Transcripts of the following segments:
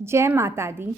जय माता दी।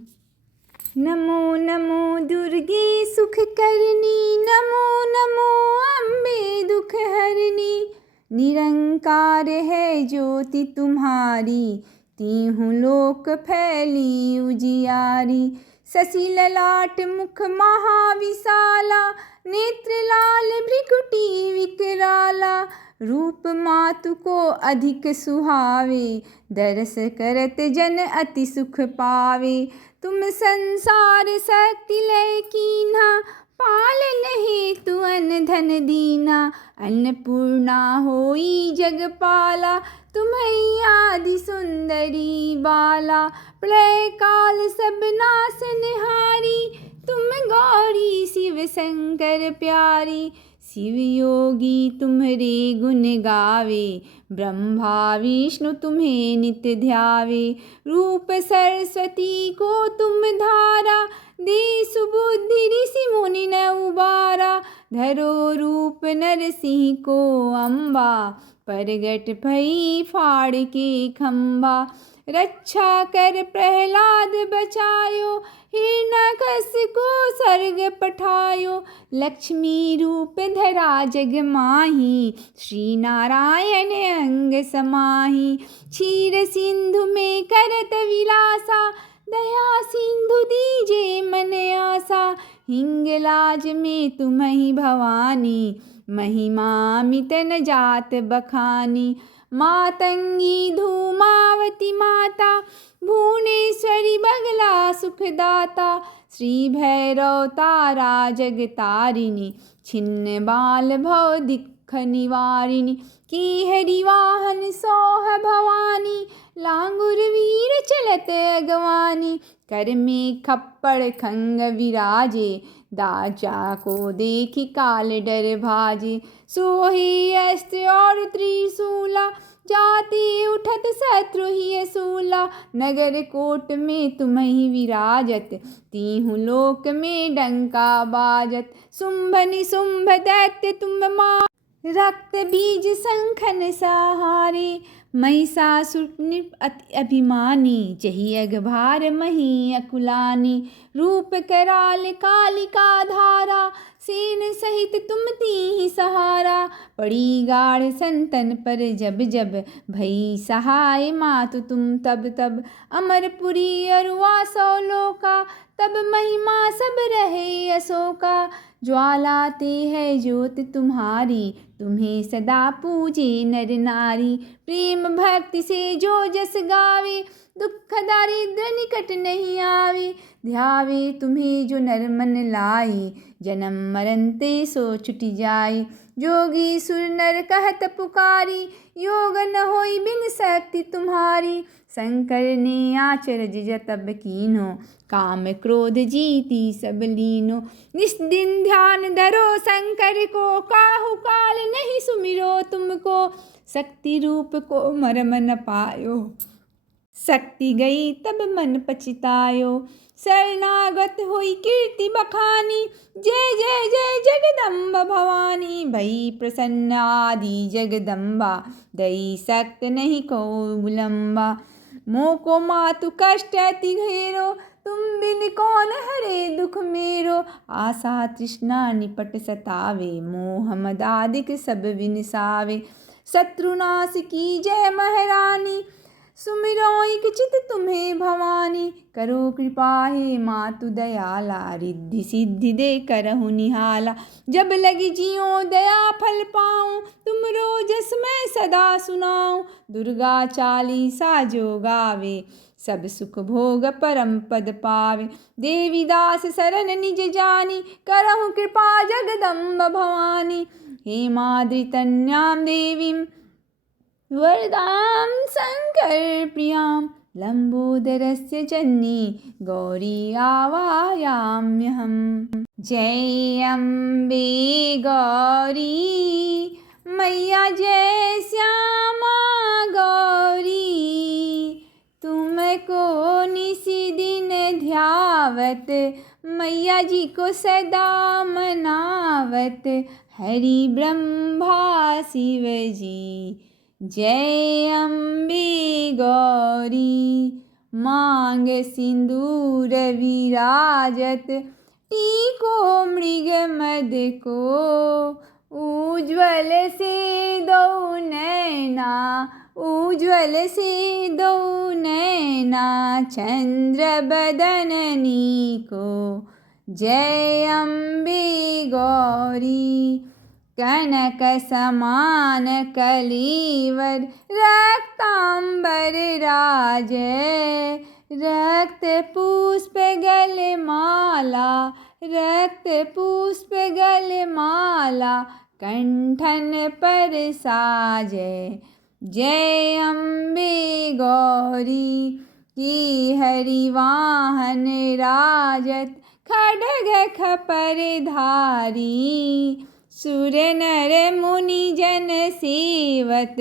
नमो नमो दुर्गे सुख करनी, नमो नमो अम्बे दुख हरनी। निरंकार है ज्योति तुम्हारी, तीहूँ लोक फैली उजियारी। शशि ललाट मुख महाविशाला, नेत्र लाल भ्रिकुटी विकराला। रूप मातु को अधिक सुहावे, दरस करत जन अति सुख पावे। तुम संसार शक्ति लय कीन्हा, पालन तु अन धन दीना। अन्नपूर्णा होई जगपाला, तुम्हें आदि सुंदरी बाला। प्रलय काल सब नाशनहारी, तुम गौरी शिव शंकर प्यारी। शिव योगी तुम्हारे गुण गावे, ब्रह्मा विष्णु तुम्हें नित्य ध्यावे। रूप सरस्वती को तुम धारा, दे सुबुद्धि ऋषि मुनि न उबारा। धरो रूप नरसिंह को अम्बा, प्रगट भई फाड़ के खम्बा। रक्षा कर प्रहलाद बचायो, हिरण्यकश्यप को स्वर्ग पठायो। लक्ष्मी रूप धरा जग माही, श्री नारायण अंग समाही। क्षीर सिंधु में करत विलासा, दया सिंधु दीजे मन आसा। हिंगलाज में तुम्हि भवानी, महिमा मित न जात बखानी। मातंगी धूमावती माता, भुवनेश्वरी बगला सुखदाता। श्री भैरव तारा जगतारिणी, छिन्न बाल भव दिक्ख निवारिणी। की हरि वाहन सोह भवानी, लांगुर वीर चलत अगवानी। कर में खप्पड़ खंग विराजे, दाचा को देखी काल डर भाजे। सोही अस्त्र और त्रिशूला, जाति उठत शत्रु ही सूला। नगर कोट में तुम्हि विराजत, तीहूँ लोक में डंका बाजत। शुंभ निशुंभ दैत्य तुम मार, रक्त बीज शंखन सहारे। महिषासुर नृप अति अभिमानी, जही अगभार मही अकुलानी। रूप कराल कालिका धारा, सेन सहित तुम तीहि सहारा। पड़ी गाढ़ संतन पर जब जब, भई सहाय मातु तुम तब तब। अमरपुरी अरुआ सौ लोका, तब महिमा सब रहे अशोका। ज्वाला ते है ज्योत तुम्हारी, तुम्हें सदा पूजे नर नारी। प्रेम भक्ति से जो जस गावे, दुख दारिद्र निकट नहीं आवे। ध्यावे तुम्हें जो नर मन लाई, जन्म मरण ते सो छुटि जाई। जोगी सुर नर कहत पुकारी, योग न होई बिन शक्ति तुम्हारी। शंकर ने आचरज जतब कीन्हो, काम क्रोध जीती सब लीनो। निस्दिन ध्यान धरो शंकर को, काहू काल नहीं सुमिरो तुमको। शक्ति रूप को मरम न पायो, शक्ति गई तब मन पछतायो। शरणागत हुई कीर्ति बखानी, जय जय जय जगदम्ब भवानी। भई प्रसन्न आदि जगदम्बा, दई सक्त नहीं को विलम्बा। मोको मातु कष्ट अति घेरो, तुम बिन कौन हरे दुख मेरो। आशा तृष्णा निपट सतावे, मोह मद आदिक सब विनसावे। शत्रुनाश की जय महारानी, सुमिरो एक चित तुम्हें भवानी। करो कृपा हे मातु दयाला, रिद्धि सिद्धि दे करहु निहाला। जब लगी जियो दया फल पाऊँ, तुम रोजस मैं सदा सुनाऊँ। दुर्गा चालीसा जो गावे, सब सुख भोग परम पद पावे। देवी दास शरण निज जानी, करहु कृपा जगदम्ब भवानी। हे माद्रितन्यां देवीं, वरदां शंकर प्रियां। लंबोदरस्य जननी, गौरी आवायाम्यहम्। जय अम्बे गौरी मैया, जय श्यामा गौरी। तुमको निसी दिन ध्यावत, मैया जी को सदा मनावत। हरि ब्रह्मा शिव जी, जय अम्बे गौरी। मांग सिंदूर विराजत, टीको मृग मद को। उज्ज्वल से दो नैना, उज्ज्वल से दो नैना, चंद्र बदननी को। जय अम्बे गौरी। कनक समान कलीवर, रक्तांबर राजै, रक्त पुष्प गलमाला, रक्त पुष्प गलमाला, कंठन पर साजै। जय अम्बे गौरी। की हरिवाहन राजत, खड्ग खपर धारी, सुर नर मुनि जन सेवत,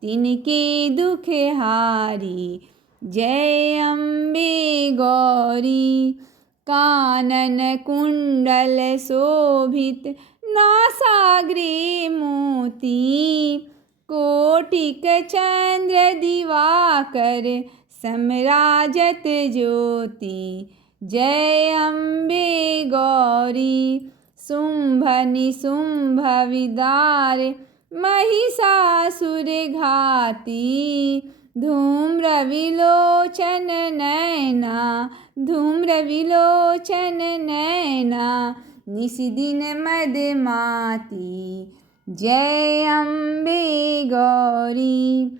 तिनके दुख हारी। जय अम्बे गौरी। कानन कुंडल शोभित, नासाग्रे मोती, कोटिक चंद्र दिवाकर, समराजत ज्योति। जय अम्बे गौरी। शुंभ निशुंभ विदार, महिषासुर घाती, धूम्र विलोचन नैना, धूम्र विलोचन नैना, निशिदिन मदमाती। जय अम्बे गौरी।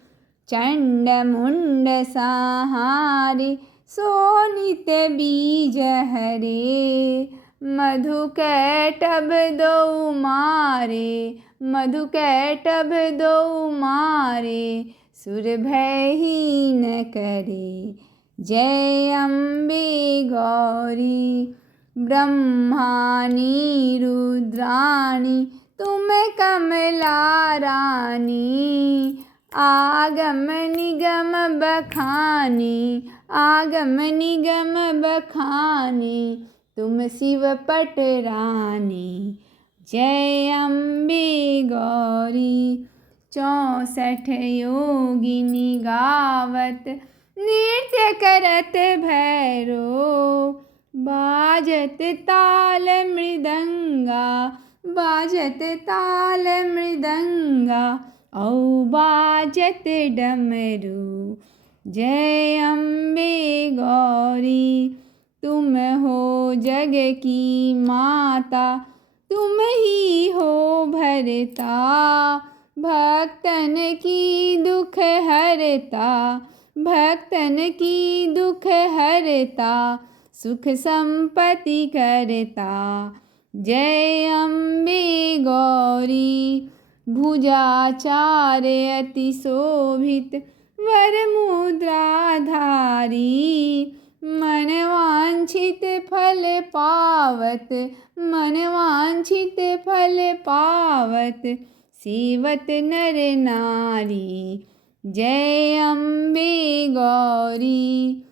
चंड मुंड संहारे, शोणित बीज हरे, मधुकैटभ दो मारे, मधुकैटभ दो मारे, सुर भयहीन करे। जय अम्बे गौरी। ब्रह्माणी रुद्राणी, तुम कमला रानी, आगम निगम बखानी, आगम निगम बखानी, तुम शिव पटरानी। जय अम्बे गौरी। 64 योगिनी गावत, नृत्य करत भैरो, बाजत ताल मृदंगा, बाजत ताल मृदंगा, औ बाजत डमरू। जय अम्बे गौरी। तुम हो जग की माता, तुम ही हो भरता, भक्तन की दुख हरता, भक्तन की दुख हरता, सुख संपत्ति करता। जय अम्बे गौरी। भुजाचार अति शोभित, वर मुद्राधारी, मन वांछित फल पावत, मन वांछित फल पावत, सेवत नर नारी। जय अम्बे गौरी।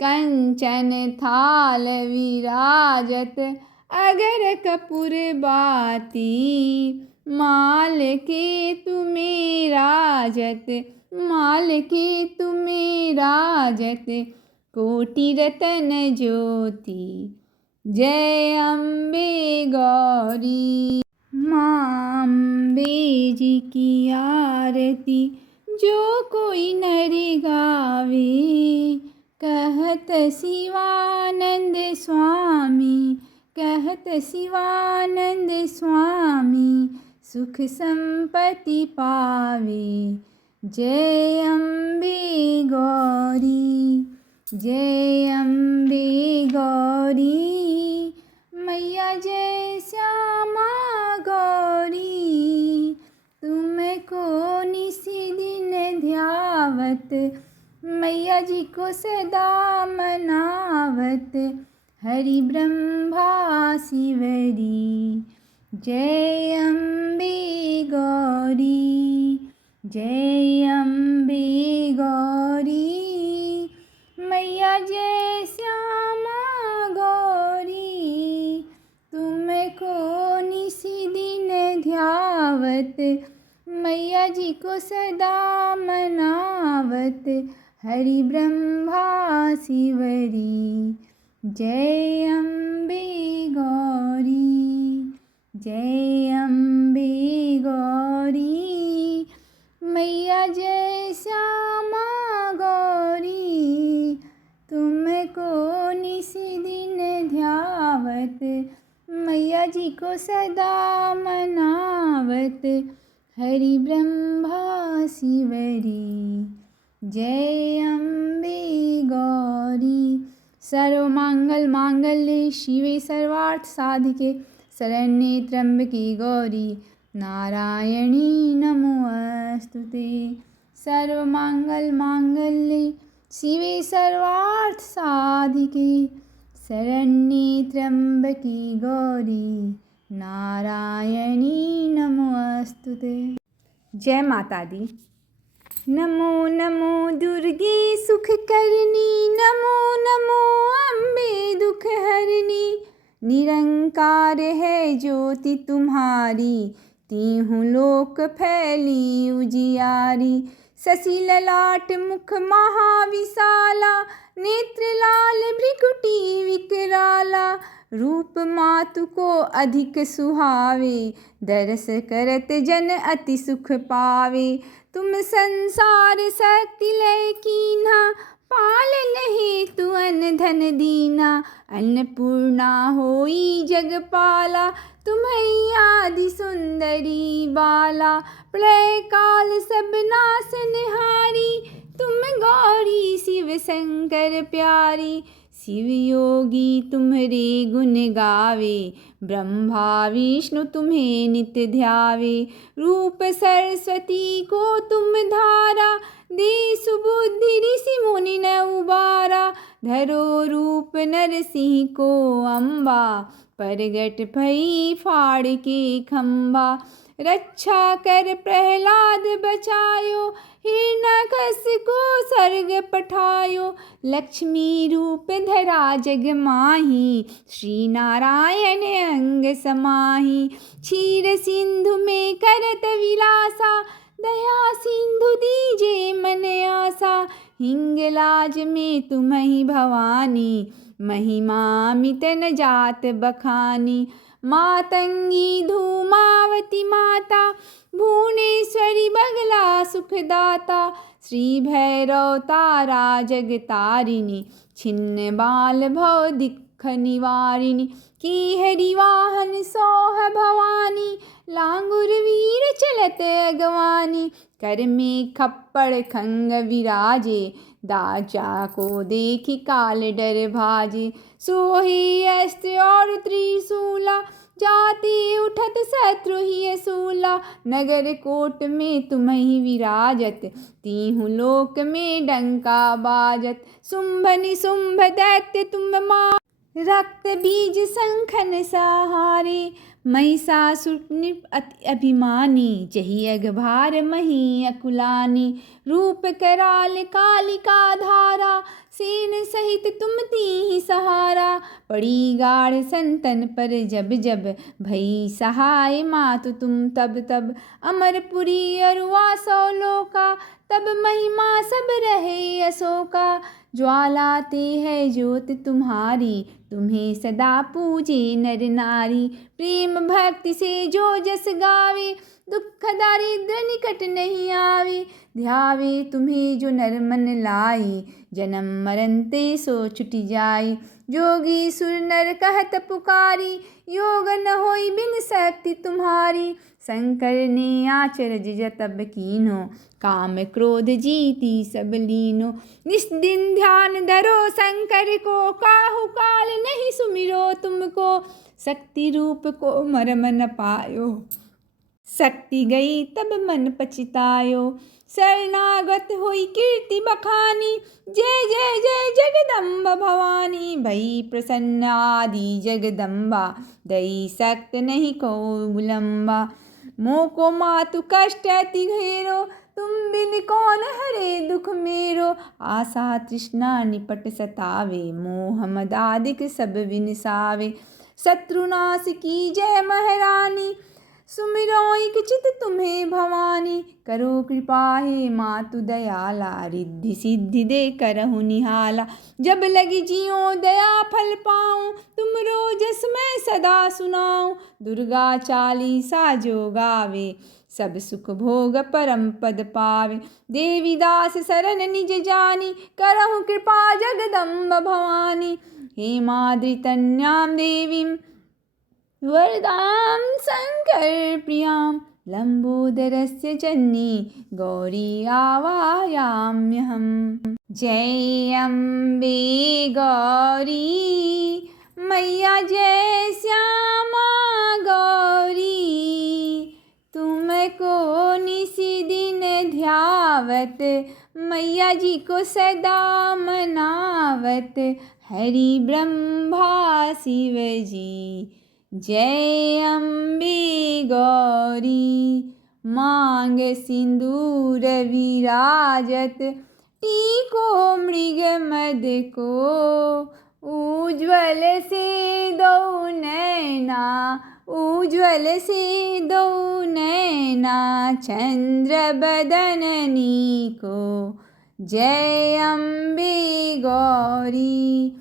कंचन थाल विराजत, अगर कपूर बाती, माल के तुम्हें राजत, माल के तुम्हें राजत, कोटि रतन ज्योति। जय अम्बे गौरी। माँ अम्बे जी की आरती, जो कोई नर गावे, कहत शिवानंद स्वामी, कहत शिवानंद स्वामी, सुख संपत्ति पावे। जय अम्बे गौरी। जय अम्बे गौरी। मैया जय श्यामा गौरी, तुमको निसी दिन ध्यावत, मैया जी को सदा मनावत, हरि ब्रह्मा शिवरी। जय अम्बे गौरी। जय अम्बे गौरी। मैया जय श्यामा गौरी, तुमको निसी दिन ध्यावत, मैया जी को सदा मनावत, हरि ब्रह्मा शिवरी। जय अम्बे गौरी, जय अम्बे गौरी। मैया जय श्यामा गौरी, तुमको निस दिन ध्यावत, मैया जी को सदा मनावत। हरि ब्रह्मा शिवरी, जय अम्बे गौरी। सर्वमंगल मांगल्ये शिवे सर्वार्थ साधिके, शरण्ये त्र्यंबके गौरी नारायणी नमोस्तुते। सर्वमंगल मांगल्ये शिवे सर्वार्थ साधिके, शरण्ये त्र्यंबके गौरी नारायणी नमोस्तुते। जय माता दी। नमो नमो दुर्गे सुख करनी, नमो नमो अम्बे दुख हरनी। निरंकार है ज्योति तुम्हारी, तीहूँ लोक फैली उजियारी। शशि ललाट मुख महाविशाला, नेत्र लाल भ्रिकुटी विकराला। रूप मातु को अधिक सुहावे, दरस करत जन अति सुख पावे। तुम संसार शक्ति लय कीन्हा, पाल नहीं तु अन धन दीना। अन्नपूर्णा होई जगपाला, तुम्हें आदि सुंदरी बाला। प्रलय काल सब नाशनहारी, तुम गौरी शिव शंकर प्यारी। शिव योगी तुम्हारे गुण गावे, ब्रह्मा विष्णु तुम्हें नित्य ध्यावे। रूप सरस्वती को तुम धारा, दे सुबुद्धि ऋषि मुनि न उबारा। धरो रूप नरसिंह को अम्बा, प्रगट भई फाड़ के खंबा। रक्षा कर प्रहलाद बचायो, हिरण्यकश को स्वर्ग पठायो। लक्ष्मी रूप धरा जग माही, श्री नारायण अंग समाही। क्षीर सिंधु में करत विलासा, दया सिंधु दीजे मन आसा। हिंगलाज में तुम्हि भवानी, महिमा मित न जात बखानी। मातंगी धूमावती माता, भुवनेश्वरी बगला सुखदाता। श्री भैरव तारा जगतारिणी, छिन्न बाल भव दिक्ख निवारिणी। की हरि वाहन सोह भवानी, लांगुर वीर चलत अगवानी। कर में खप्पड़ खंग विराजे, दाचा को देखी काल डर भाजे। सोहे अस्त्र और त्रिशूला, जाति उठत शत्रु ही सूला। नगर कोट में तुम्हि विराजत, तीहूँ लोक में डंका बाजत। शुंभ निशुंभ दैत्य तुम मार, रक्त बीज शंखन सहारे। महिषासुर नृप अति अभिमानी, जही अघभार मही अकुलानी। रूप कराल कालिका धारा, सेन सहित तुम तीहि सहारा। पड़ी गाढ़ संतन पर जब जब, भई सहाय मातु तुम तब तब। अमरपुरी अरुआ सौ लोका, तब महिमा सब रहे अशोका। ज्वालाते है ज्योत तुम्हारी, तुम्हें सदा पूजे नर नारी। प्रेम भक्ति से जो जस गावे, दुख दारिद्र निकट नहीं आवे। ध्यावे तुम्हें जो नर मन लाई, जन्म मरण ते सो छुटि जाई। जोगी सुर नर कहत पुकारी, योग न होई बिन शक्ति तुम्हारी। शंकर ने आचरज जतब कीन्हो, काम क्रोध जीती सब लीनो। निस्दिन ध्यान धरो शंकर को, काहू काल नहीं सुमिरो तुमको। शक्ति रूप को मरम न पायो, शक्ति गई तब मन पछतायो। शरणागत हुई कीर्ति बखानी, जय जय जय जगदम्ब भवानी। भई प्रसन्न आदि जगदम्बा, दई सक्त नहीं को विलम्बा। मोको मातु कष्ट अति घेरो, तुम बिन कौन हरे दुख मेरो। आशा तृष्णा निपट सतावे, मोह मद आदिक सब विनसावे। शत्रुनाश की जय महारानी, सुमिरो इक चित तुम्हें भवानी, करो कृपा हे मातु दयाला, रिद्धि सिद्धि दे करहु निहाला। जब लगी जियो दया फल पाऊँ, तुमरो जस मैं सदा सुनाऊँ। दुर्गा चालीसा जो गावे, सब सुख भोग परम पद पावे। देवी दास शरण निज जानी, करहु कृपा जगदम्ब भवानी। हे माद्रितन्यां देवीं वरदां शङ्कर प्रियां, लम्बोदरस्य जननी गौरी आवायाम्यहम्। जय अम्बे गौरी मैया, जय श्यामा गौरी। तुमको निसी दिन ध्यावत, मैया जी को सदा मनावत, हरि ब्रह्मा शिव जी। जय अम्बे गौरी। मांग सिंदूर विराजत, टीको मृग मद को, उज्ज्वल से दो नैना, उज्ज्वल से दो नैना, चंद्र बदननी को। जय अम्बे गौरी।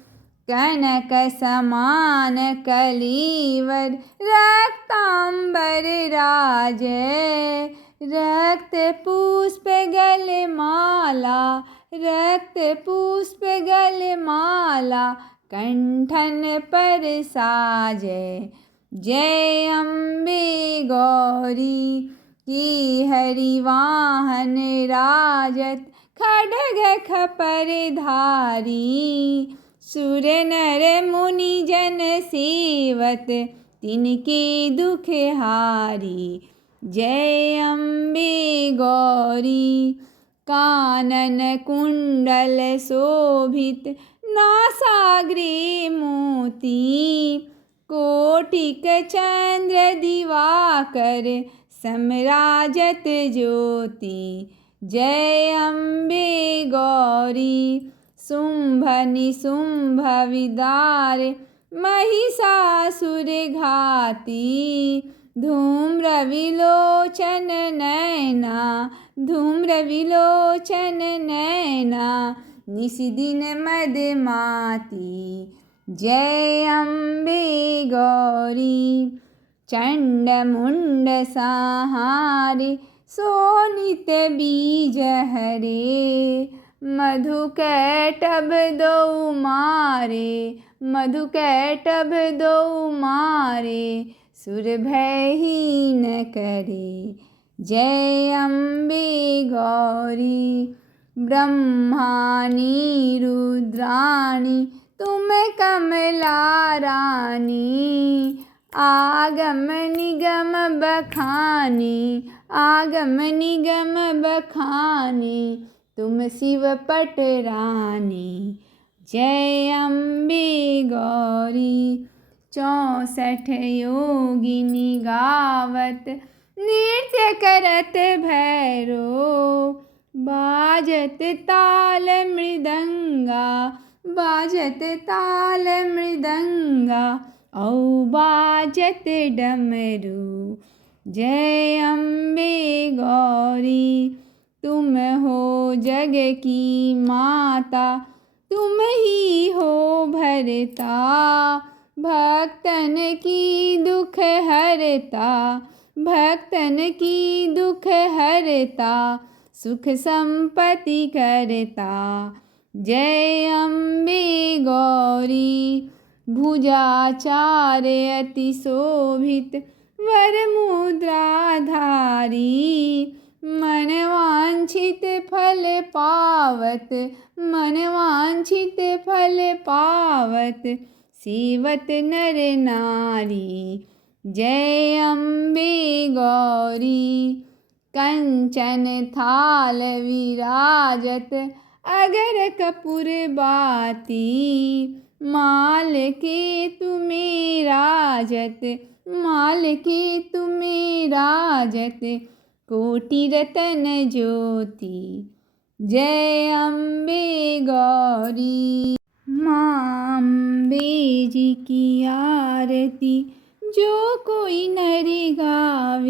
कनक समान कलीवर, रक्तांबर राजै, रक्त पुष्प गलमाला, रक्त पुष्प गलमाला, कंठन पर साजै। जय अम्बे गौरी। की हरिवाहन राजत, खड्ग खपर धारी, सुर नर मुनि जन सेवत, तिनके दुख हारी। जय अम्बे गौरी। कानन कुंडल शोभित, नासाग्रे मोती, कोटिक चंद्र दिवाकर, समराजत ज्योति। जय अम्बे गौरी। शुंभ निशुंभ विदारे, महिषासुर घाती, धूम्र विलोचन नैना, धूम्र विलोचन नैना, निशिदिन मदमाती। जय अम्बे गौरी। चंड मुंड संहारे, शोणित बीज हरे, मधुकैटभ दो मारे, मधुकैटभ दो मारे, सुर भयहीन करे। जय अम्बे गौरी। ब्रह्माणी रुद्राणी, तुम कमला रानी, आगम निगम बखानी, आगम निगम बखानी, तुम शिव पटरानी। जय अम्बे गौरी। 64 योगिनी गावत, नृत्य करत भैरो, बाजत ताल मृदंगा, बाजत ताल मृदंगा, औ बाजत डमरू। जय अम्बे गौरी। तुम हो जग की माता, तुम ही हो भरता, भक्तन की दुख हरता, भक्तन की दुख हरता, सुख संपत्ति करता। जय अम्बे गौरी। भुजाचार अति शोभित, वर मुद्राधारी, मन वांछित फल पावत, मन वांछित फल पावत, सेवत नर नारी। जय अम्बे गौरी। कंचन थाल विराजत, अगर कपूर बाती, माल के तुम्हें राजत, माल के तुम्हें राजत, कोटि रतन ज्योति। जय अम्बे गौरी। माँ अम्बे जी की आरती, जो कोई नर गावे,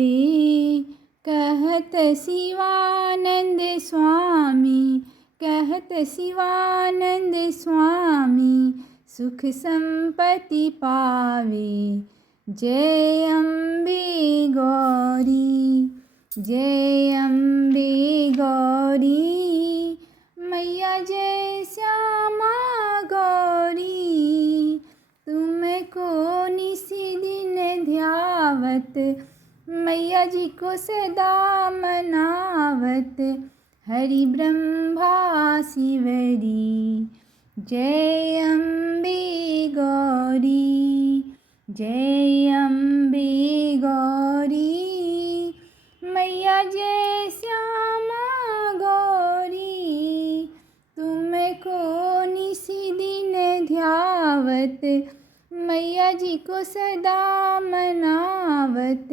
सुख संपत्ति पावे। जय अम्बे गौरी, जय अम्बे गौरी, मैया जय श्यामा गौरी। तुमको निस दिन ध्यावत, मैया जी को सदा मनावत, हरि ब्रह्मा शिवरी। जय अम्बे गौरी, जय अम्बे गौरी, मैया जय श्यामा गौरी। तुमको निस दिन ध्यावत, मैया जी को सदा मनावत,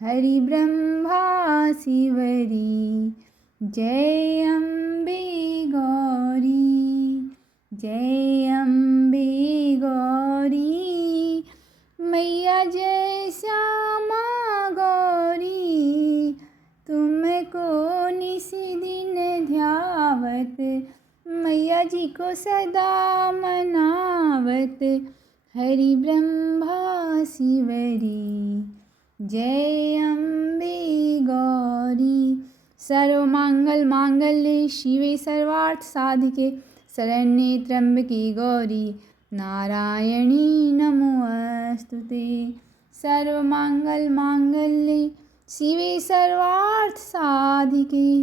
हरि ब्रह्मा शिवरी। जय अम्बे गौरी, जय अम्बे गौरी, मैया जय श्यामा गौरी। तुमको निस दिन ध्यावत, मैया जी को सदा मनावत, हरि ब्रह्मा शिवरी। जय अम्बे गौरी। सर्वमंगल मांगल्ये शिवे सर्वार्थ साधिके, शरण्ये त्र्यंबके गौरी, नारायणी नमोस्तुते। सर्वमंगल मांगल्ये शिवे सर्वार्थ साधिके,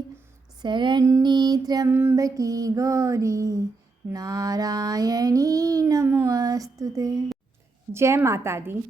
शरण्ये त्र्यंबके गौरी, नारायणी नमोस्तुते। जय माता दी।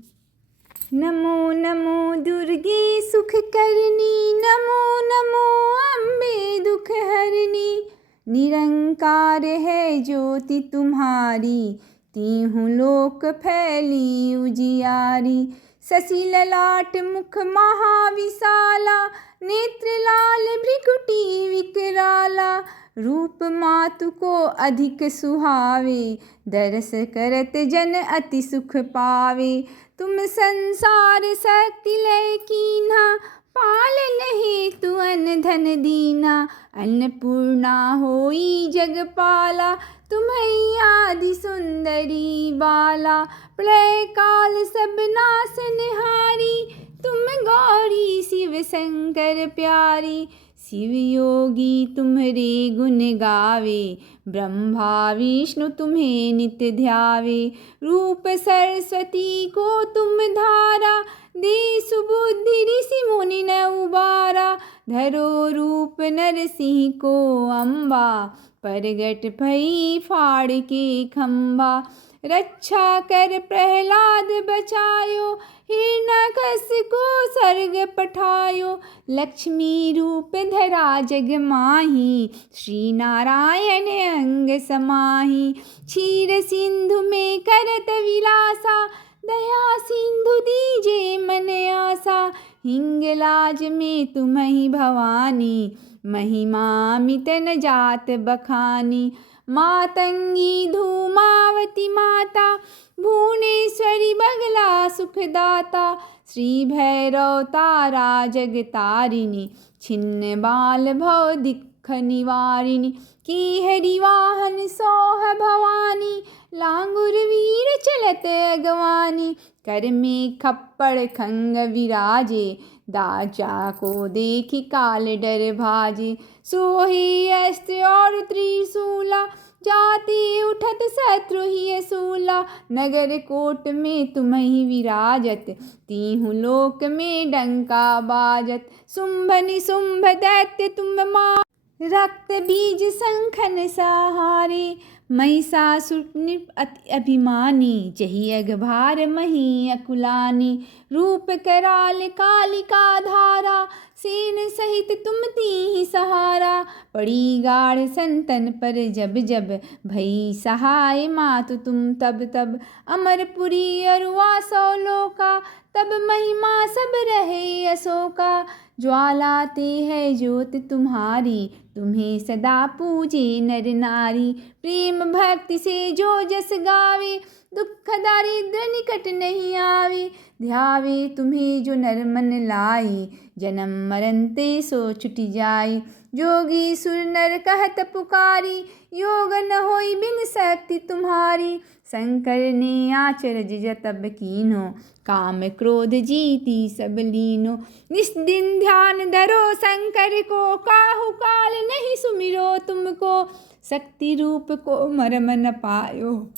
नमो नमो दुर्गे सुख करनी, नमो नमो अम्बे दुख हरनी। निरंकार है ज्योति तुम्हारी, तीहूँ लोक फैली उजियारी। शशि ललाट मुख महाविशाला, नेत्र लाल भ्रिकुटी विकराला। रूप मातु को अधिक सुहावे, दरस करत जन अति सुख पावे। तुम संसार शक्ति लय कीन्हा, पालन हेतु अन धन दीना। अन्नपूर्णा होई जगपाला, तुम्हरी आदि सुंदरी बाला। प्रलय काल सब नाशनहारी, तुम गौरी शिव शंकर प्यारी। शिव योगी तुम्हारे गुण गावे, ब्रह्मा विष्णु तुम्हें नित्य ध्यावे। रूप सरस्वती को तुम धारा, दे सुबुद्धि ऋषि मुनि न उबारा। धरो रूप नरसिंह को अम्बा, परगट भई फाड़ के खम्बा। रक्षा कर प्रहलाद बचायो, हिरण्यकश को स्वर्ग पठायो। लक्ष्मी रूप धरा जग माही, श्री नारायण अंग समाही। क्षीर सिंधु में करत विलासा, दया सिंधु दीजे मन आसा। हिंगलाज में तुम्हि भवानी, महिमा मित न जात बखानी। मातंगी धूमावती माता, भुवनेश्वरी बगला सुखदाता। श्री भैरव तारा जगतारिणी, छिन्न बाल भव दिक्ख निवारिणी। की हरि वाहन सोह भवानी, लांगुर वीर चलत अगवानी। कर में खप्पड़ खंग विराजे, दाचा को देखी काल डर भाजे। सोही अस्त्र और त्रिशूला, जाति उठत शत्रु ही सूला। नगर कोट में तुम्हि विराजत, तीहूँ लोक में डंका बाजत। शुंभ निशुंभ दैत्य तुम मार, रक्त बीज शंखन सहारे। महिषासुर नृप अति अभिमानी, जही अगभार मही अकुलानी। रूप कराल कालिका धारा, सेन सहित तुम तीहि सहारा। पड़ी गाढ़ संतन पर जब जब, भई सहाय मातु तुम तब तब। अमरपुरी अरुआ सौ लोका, तब महिमा सब रहे अशोका। ज्वालाते है ज्योत तुम्हारी, तुम्हें सदा पूजे नर नारी। प्रेम भक्ति से जो जस गावे, दुख दारिद्र निकट नहीं आवे। ध्यावे तुम्हें जो नर मन लाई, जन्म मरण ते सो छुटि जाई। जोगी सुर नर कहत पुकारी, योग न होई बिन शक्ति तुम्हारी। शंकर ने आचरज जतब कीन्हो, काम क्रोध जीती सब लीनो। निस दिन ध्यान धरो शंकर को, काहू काल नहीं सुमिरो तुमको। शक्ति रूप को मरम न पायो,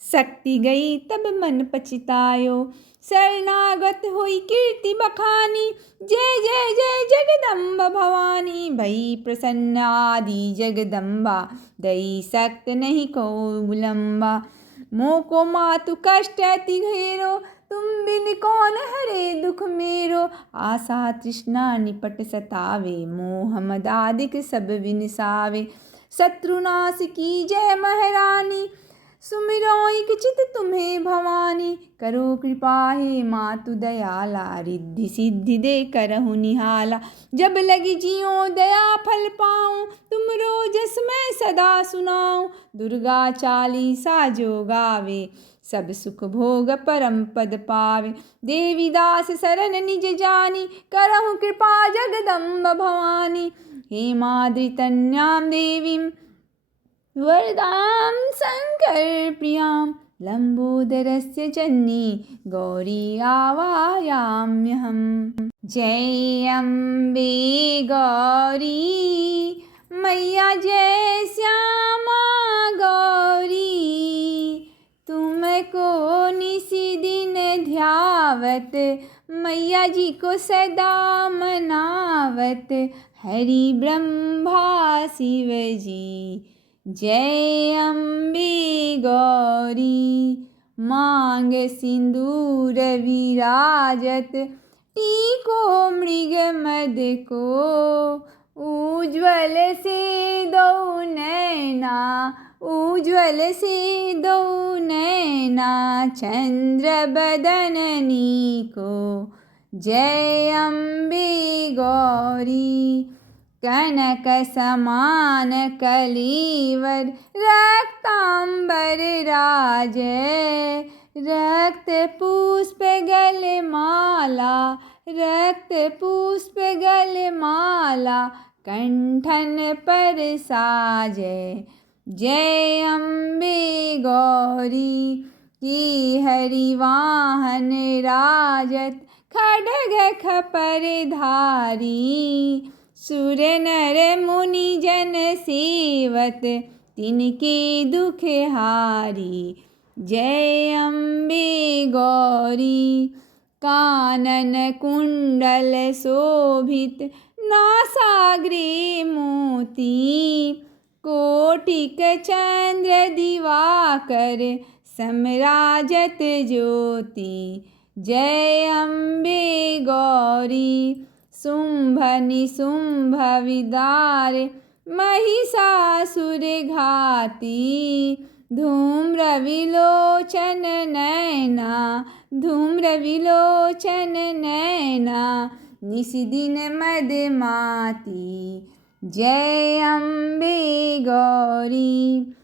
शक्ति गई तब मन पछतायो। शरणागत हुई कीर्ति बखानी, जय जय जय जगदम्बा भवानी। भई प्रसन्न आदि जगदम्बा, दई सक्त नहीं को विलम्बा। मोको मातु कष्ट अति घेरो, तुम बिन कौन हरे दुख मेरो। आशा तृष्णा निपट सतावे, मोह मद आदिक सब विनसावे। शत्रुनाश की जय महारानी, सुमिरो एक चित तुम्हें भवानी। करो कृपा हे मातु दयाला, रिद्धि सिद्धि दे करहु निहाला। जब लगी जियो दया फल पाऊँ, तुम रोजस मैं सदा सुनाऊँ। दुर्गा चालीसा जो गावे, सब सुख भोग परम पद पावे। देवी दास शरण निज जानी, करहु कृपा जगदम्ब भवानी। हेमाद्रितन्यां देवीं वरदां शंकर प्रियां, लंबोदरस्य जननी गौरी आवायाम्यहम्। जय अम्बे गौरी मैया, जय श्यामा गौरी। तुमको निसी दिन ध्यावत, मैया जी को सदा मनावत। हरि ब्रह्मा शिव जी, जय अम्बे गौरी। मांग सिंदूर विराजत, टीको मृग मद को। उज्ज्वल से दो नैना, उज्ज्वल से दो नैना। चंद्र बदननी को, जय अम्बे गौरी। कनक समान कलीवर, रक्तांबर राजै। रक्त पुष्प गल माला, रक्त पुष्प गल माला। कंठन पर साजै, जय अम्बे गौरी। की हरिवाहन राजत, खड्ग खपर धारी। सुर नर मुनि जन सेवत, तिनके दुख हारी। जय अम्बे गौरी। कानन कुंडल शोभित, नासाग्रे मोती। कोटिक चंद्र दिवाकर, समराजत ज्योति। जय अम्बे गौरी। शुंभ निशुंभ विदारे, महिषासुर घाती। धूम्र विलोचन नैना, धूम्र विलोचन नैना। निशिदिन मदमाती, जय अम्बे गौरी।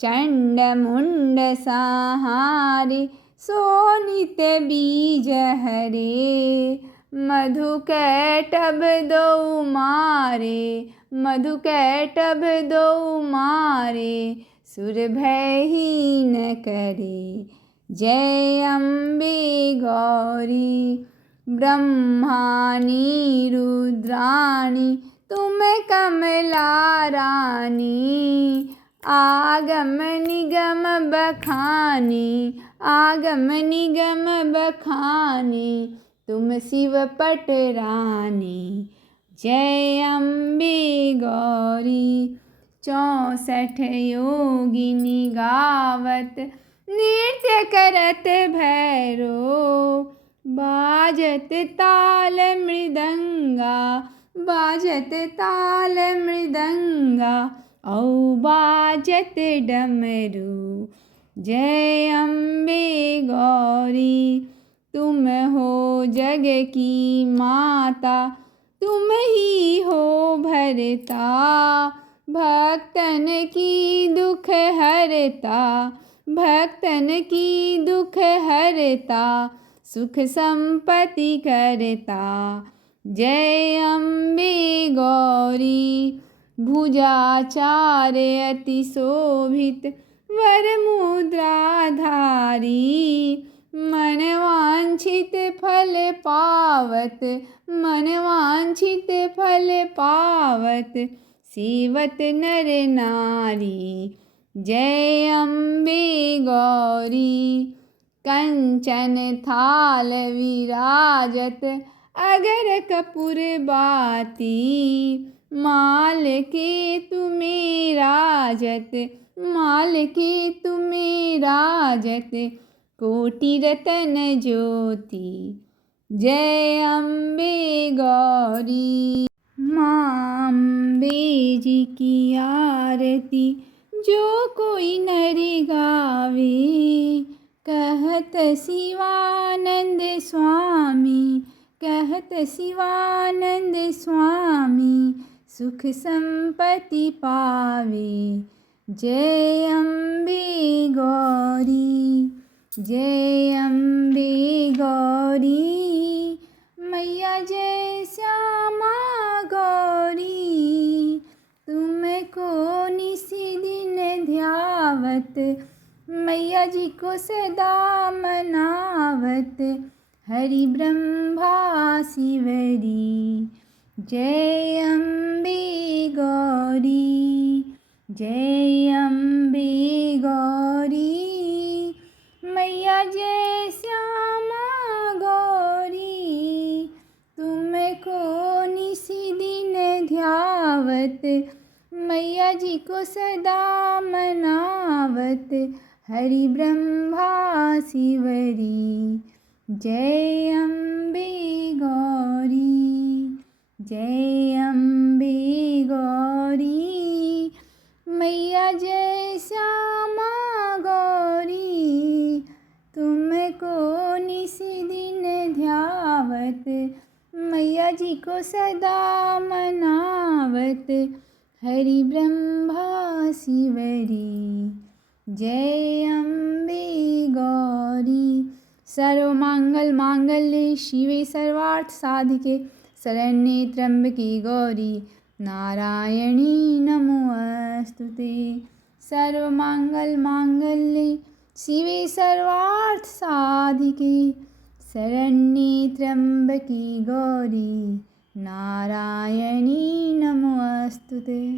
चंड मुंड संहारे, शोणित बीज हरे। मधु कैटभ दो मारे, मधु कैटभ दो मारे। सुर भयहीन करे, जय अम्बे गौरी। ब्रह्माणी रुद्राणी, तुम कमला रानी। आगम निगम बखानी, आगम निगम बखानी। तुम शिव पटरानी, जय अम्बे गौरी। 64 योगिनी गावत, नृत्य करत भैरो। बाजत ताल मृदंगा, बाजत ताल मृदंगा। औ बाजत डमरू, जय अम्बे गौरी। तुम हो जग की माता, तुम ही हो भरता। भक्तन की दुख हरता, भक्तन की दुख हरता। सुख संपत्ति करता, जय अम्बे गौरी। भुजाचार अति शोभित, वरमुद्राधारी। मनवांछित फल पावत, मनवांछित फल पावत, सेवत नर नारी। जय अम्बे गौरी। कंचन थाल विराजत, अगर कपूर बाती। माल के तुम्हें राजत, माल के तुम्हें राजत, कोटि रतन ज्योति। जय अम्बे गौरी। माँ अम्बे जी की आरती जो कोई नर गावे। कहत शिवानंद स्वामी, कहत शिवानंद स्वामी, सुख संपत्ति पावे। जय अम्बे गौरी। जय अम्बे गौरी। मैया जय श्यामा गौरी। तुमको निस दिन ध्यावत, मैया जी को सदा मनावत, हरि ब्रह्मा शिवरी। जय अम्बे गौरी। जय अम्बे गौरी। मैया जय श्यामा गौरी। तुमको निस दिन ध्यावत, मैया जी को सदा मनावत, हरि ब्रह्मा शिवरी। जय अम्बे गौरी। जय अम्बे गौरी। मैया जय श्यामा गौरी। तुमको निस दिन ध्यावत, मैया जी को सदा मनावत, हरि ब्रह्मा शिवरी। जय अम्बे गौरी। सर्वमंगल मांगल्ये शिवे सर्वार्थ साधिके, शरण्ये त्र्यंबके गौरी नारायणी नमोस्तुते। सर्वमंगल मांगल्ये शिवे सर्वार्थ साधिके, शरण्ये त्र्यंबके गौरी नारायणी नमोस्तुते।